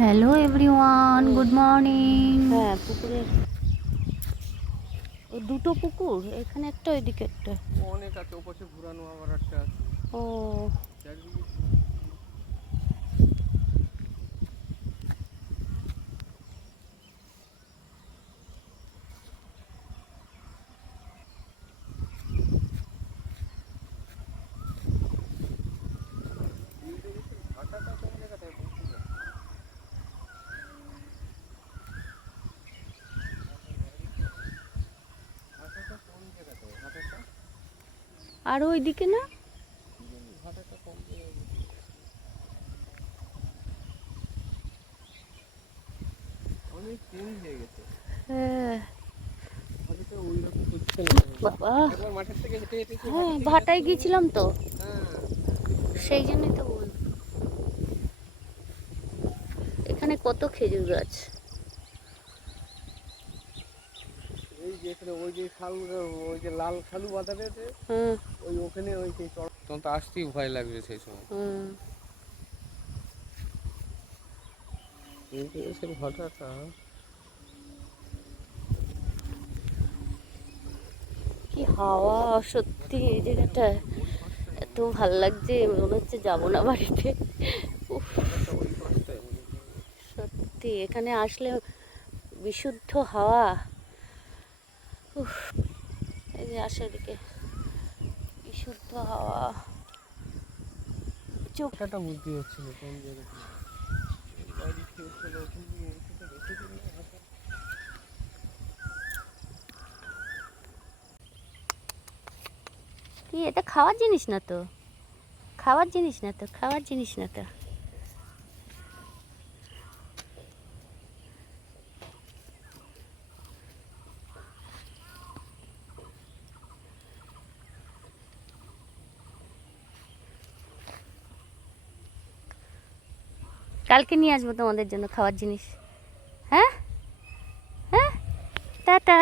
Hello everyone, good morning. হ্যাঁ, পুকুরের দুটো পুকুর, এখানে একটা ওইদিকে একটা। অনেক আছে, ওপাশে ঘুরানো আবার একটা আছে। ও চারিদিকে ভাটাটা কোন জায়গাটায় বুঝতে পারছি না। ভাটাটা কোন জায়গাটায়? ভাটাটা আর ওইদিকে না? কি জানি, ভাটাটা কোন জায়গায়? অনেক চেঞ্জ হয়ে গেছে হ্যাঁ ভাটাটা, ওই রকম হচ্ছে না। বাবা, একবার মাঠের থেকে হেঁটে হেঁটে সেই হ্যাঁ ভাটার দিকে ভাটায় যাচ্ছিল না? গিয়েছিলাম তো, হ্যাঁ, সেই জন্যই তো এখানে কত খেজুর গাছ। এই যে এখানে ওই যে শাল, ওই যে লাল শালু বাঁধা রয়েছে, হুম ওই ওখানে ওই সেই চড়, তখন তো আসতেই ভয় লাগবে সেই সময়। হুম কিন্তু এসে ভাটাটা কি হাওয়া, সত্যি এই জায়গাটা এত ভাল লাগছে, মনে হচ্ছে যাবো না বাড়িতে। উফ, ভাটাটা ওই পাশটায় মনে হয়। সত্যি এখানে আসলে বিশুদ্ধ হাওয়া। উফ, এই যে আসে এদিকে বিশুদ্ধ হাওয়া। চোখ ভাটাটা বুদ্ধি হচ্ছিল কোন জায়গায় বাড়ি খেয়েছিল, ওখান থেকে এসে রেখেছিল ভাটা। কি এটা খাওয়ার জিনিস না তো, খাওয়ার জিনিস না তো, খাওয়ার জিনিস না তো। কালকে নিয়ে আসবো তোমাদের জন্য খাওয়ার জিনিস। হ্যাঁ হ্যাঁ, টাটা।